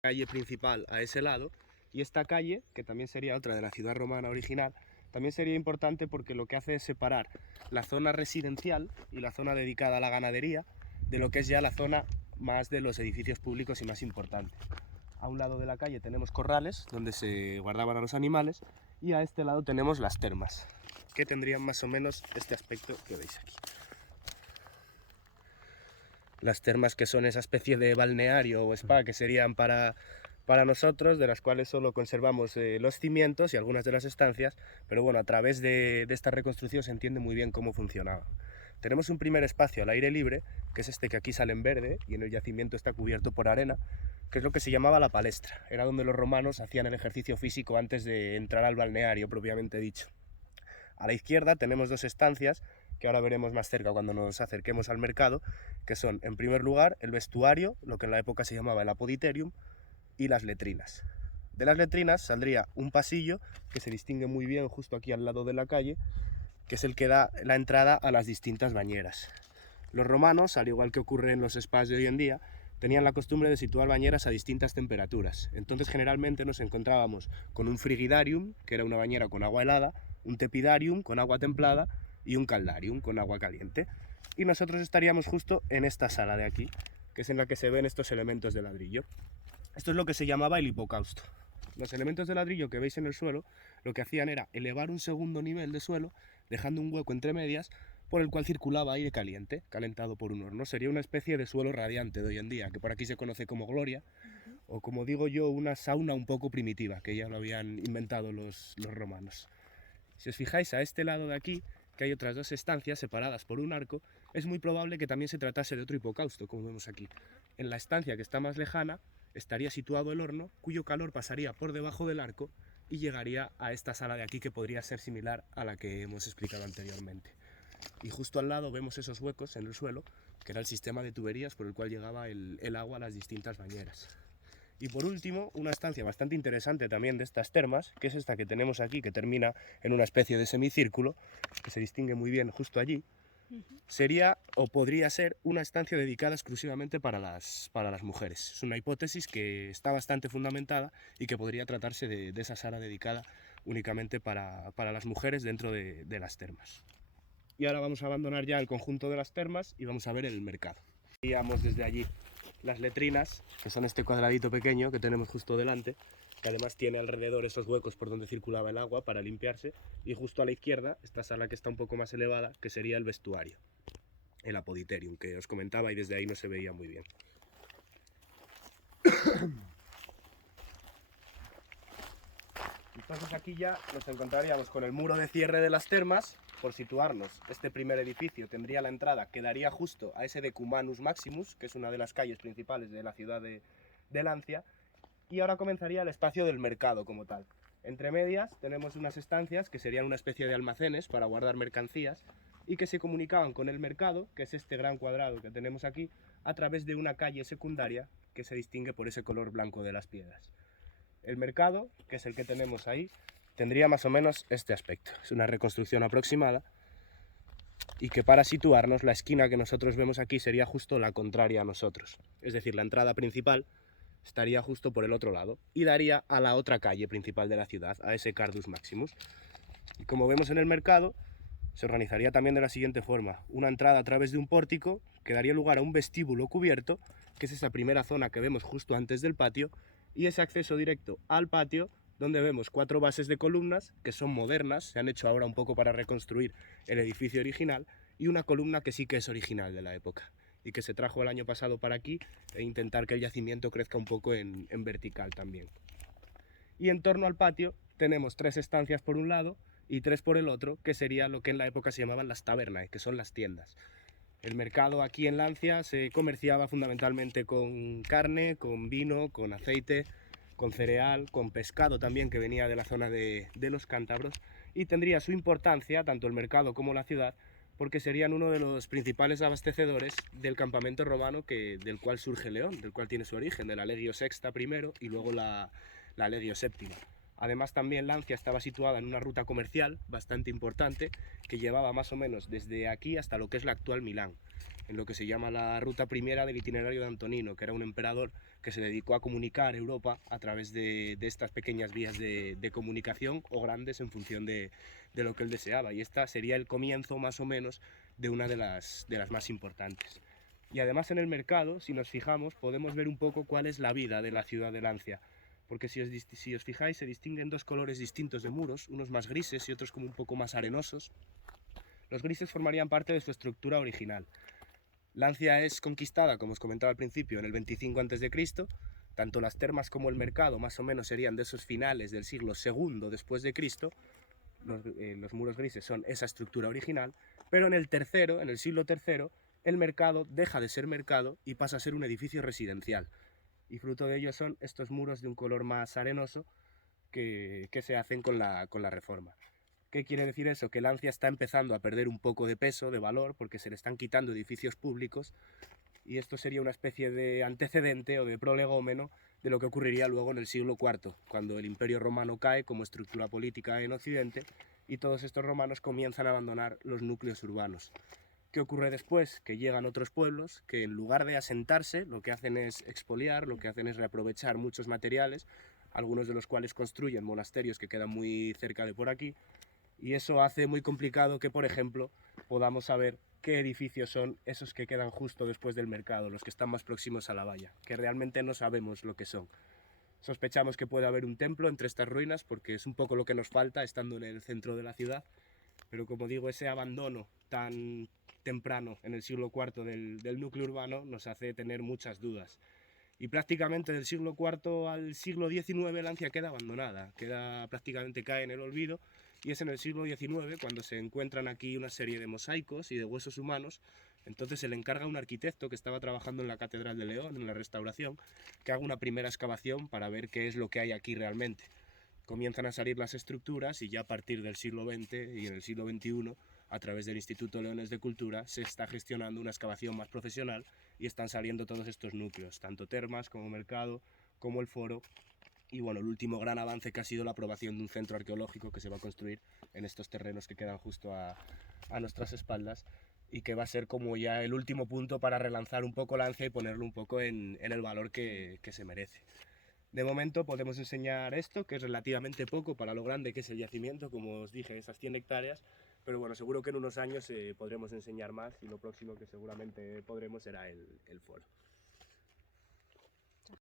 calle principal a ese lado, y esta calle, que también sería otra de la ciudad romana original, también sería importante porque lo que hace es separar la zona residencial y la zona dedicada a la ganadería de lo que es ya la zona más de los edificios públicos y más importantes. A un lado de la calle tenemos corrales donde se guardaban a los animales y a este lado tenemos las termas, que tendrían más o menos este aspecto que veis aquí. Las termas, que son esa especie de balneario o spa que serían para nosotros, de las cuales solo conservamos los cimientos y algunas de las estancias, pero bueno, a través de esta reconstrucción se entiende muy bien cómo funcionaba. Tenemos un primer espacio al aire libre, que es este que aquí sale en verde y en el yacimiento está cubierto por arena, que es lo que se llamaba la palestra. Era donde los romanos hacían el ejercicio físico antes de entrar al balneario propiamente dicho. A la izquierda tenemos dos estancias, que ahora veremos más cerca cuando nos acerquemos al mercado, que son, en primer lugar, el vestuario, lo que en la época se llamaba el apoditerium, y las letrinas. De las letrinas saldría un pasillo que se distingue muy bien justo aquí al lado de la calle, que es el que da la entrada a las distintas bañeras. Los romanos, al igual que ocurre en los spas de hoy en día, tenían la costumbre de situar bañeras a distintas temperaturas. Entonces generalmente nos encontrábamos con un frigidarium, que era una bañera con agua helada, un tepidarium con agua templada y un caldarium con agua caliente. Y nosotros estaríamos justo en esta sala de aquí, que es en la que se ven estos elementos de ladrillo. Esto es lo que se llamaba el hipocausto. Los elementos de ladrillo que veis en el suelo lo que hacían era elevar un segundo nivel de suelo, dejando un hueco entre medias por el cual circulaba aire caliente, calentado por un horno. Sería una especie de suelo radiante de hoy en día, que por aquí se conoce como gloria, o como digo yo, una sauna un poco primitiva, que ya lo habían inventado los romanos. Si os fijáis a este lado de aquí, que hay otras dos estancias separadas por un arco, es muy probable que también se tratase de otro hipocausto, como vemos aquí. En la estancia que está más lejana estaría situado el horno, cuyo calor pasaría por debajo del arco y llegaría a esta sala de aquí, que podría ser similar a la que hemos explicado anteriormente. Y justo al lado vemos esos huecos en el suelo, que era el sistema de tuberías por el cual llegaba el agua a las distintas bañeras. Y por último, una estancia bastante interesante también de estas termas, que es esta que tenemos aquí, que termina en una especie de semicírculo, que se distingue muy bien justo allí, sería o podría ser una estancia dedicada exclusivamente para las mujeres. Es una hipótesis que está bastante fundamentada y que podría tratarse de esa sala dedicada únicamente para las mujeres dentro de las termas. Y ahora vamos a abandonar ya el conjunto de las termas y vamos a ver el mercado. Veíamos desde allí las letrinas, que son este cuadradito pequeño que tenemos justo delante, que además tiene alrededor esos huecos por donde circulaba el agua para limpiarse, y justo a la izquierda esta sala que está un poco más elevada, que sería el vestuario, el apoditerium, que os comentaba, y desde ahí no se veía muy bien. Entonces aquí ya nos encontraríamos con el muro de cierre de las termas. Por situarnos, este primer edificio tendría la entrada que daría justo a ese Decumanus Maximus, que es una de las calles principales de la ciudad de Lancia, y ahora comenzaría el espacio del mercado como tal. Entre medias tenemos unas estancias que serían una especie de almacenes para guardar mercancías y que se comunicaban con el mercado, que es este gran cuadrado que tenemos aquí, a través de una calle secundaria que se distingue por ese color blanco de las piedras. El mercado, que es el que tenemos ahí, tendría más o menos este aspecto. Es una reconstrucción aproximada y que, para situarnos, la esquina que nosotros vemos aquí sería justo la contraria a nosotros. Es decir, la entrada principal estaría justo por el otro lado y daría a la otra calle principal de la ciudad, a ese Cardus Maximus. Y como vemos en el mercado, se organizaría también de la siguiente forma: una entrada a través de un pórtico que daría lugar a un vestíbulo cubierto, que es esa primera zona que vemos justo antes del patio, y ese acceso directo al patio, donde vemos 4 bases de columnas que son modernas, se han hecho ahora un poco para reconstruir el edificio original, y una columna que sí que es original de la época y que se trajo el año pasado para aquí, e intentar que el yacimiento crezca un poco en vertical también. Y en torno al patio tenemos 3 estancias por un lado y 3 por el otro, que sería lo que en la época se llamaban las tabernae, que son las tiendas. El mercado aquí en Lancia se comerciaba fundamentalmente con carne, con vino, con aceite, con cereal, con pescado también, que venía de la zona de los cántabros, y tendría su importancia tanto el mercado como la ciudad, porque serían uno de los principales abastecedores del campamento romano del cual surge León, del cual tiene su origen, de la Legio Sexta primero y luego la Legio Séptima. Además, también Lancia estaba situada en una ruta comercial bastante importante que llevaba más o menos desde aquí hasta lo que es la actual Milán, en lo que se llama la ruta primera del itinerario de Antonino, que era un emperador que se dedicó a comunicar Europa a través de estas pequeñas vías de comunicación o grandes en función de lo que él deseaba. Y esta sería el comienzo más o menos de una de las más importantes. Y además en el mercado, si nos fijamos, podemos ver un poco cuál es la vida de la ciudad de Lancia. Porque si os fijáis, se distinguen dos colores distintos de muros, unos más grises y otros como un poco más arenosos. Los grises formarían parte de su estructura original. Lancia es conquistada, como os comentaba al principio, en el 25 a.C. Tanto las termas como el mercado más o menos serían de esos finales del siglo II después de Cristo. Los muros grises son esa estructura original, pero en el siglo III, el mercado deja de ser mercado y pasa a ser un edificio residencial. Y fruto de ello son estos muros de un color más arenoso que se hacen con la reforma. ¿Qué quiere decir eso? Que Lancia está empezando a perder un poco de peso, de valor, porque se le están quitando edificios públicos, y esto sería una especie de antecedente o de prolegómeno de lo que ocurriría luego en el siglo IV, cuando el Imperio Romano cae como estructura política en Occidente y todos estos romanos comienzan a abandonar los núcleos urbanos. ¿Qué ocurre después? Que llegan otros pueblos que en lugar de asentarse lo que hacen es expoliar, lo que hacen es reaprovechar muchos materiales, algunos de los cuales construyen monasterios que quedan muy cerca de por aquí, y eso hace muy complicado que, por ejemplo, podamos saber qué edificios son esos que quedan justo después del mercado, los que están más próximos a la valla, que realmente no sabemos lo que son. Sospechamos que puede haber un templo entre estas ruinas porque es un poco lo que nos falta estando en el centro de la ciudad, pero como digo, ese abandono tan temprano en el siglo IV del núcleo urbano nos hace tener muchas dudas. Y prácticamente del siglo IV al siglo XIX Lancia queda abandonada, prácticamente cae en el olvido, y es en el siglo XIX cuando se encuentran aquí una serie de mosaicos y de huesos humanos. Entonces se le encarga a un arquitecto que estaba trabajando en la Catedral de León, en la restauración, que haga una primera excavación para ver qué es lo que hay aquí realmente. Comienzan a salir las estructuras y ya a partir del siglo XX y en el siglo XXI, a través del Instituto Leones de Cultura, se está gestionando una excavación más profesional y están saliendo todos estos núcleos, tanto termas como mercado, como el foro. Y bueno, el último gran avance que ha sido la aprobación de un centro arqueológico que se va a construir en estos terrenos que quedan justo a nuestras espaldas y que va a ser como ya el último punto para relanzar un poco Lancia y ponerlo un poco en el valor que se merece. De momento podemos enseñar esto, que es relativamente poco para lo grande que es el yacimiento, como os dije, esas 100 hectáreas, pero bueno, seguro que en unos años podremos enseñar más y lo próximo que seguramente podremos será el foro.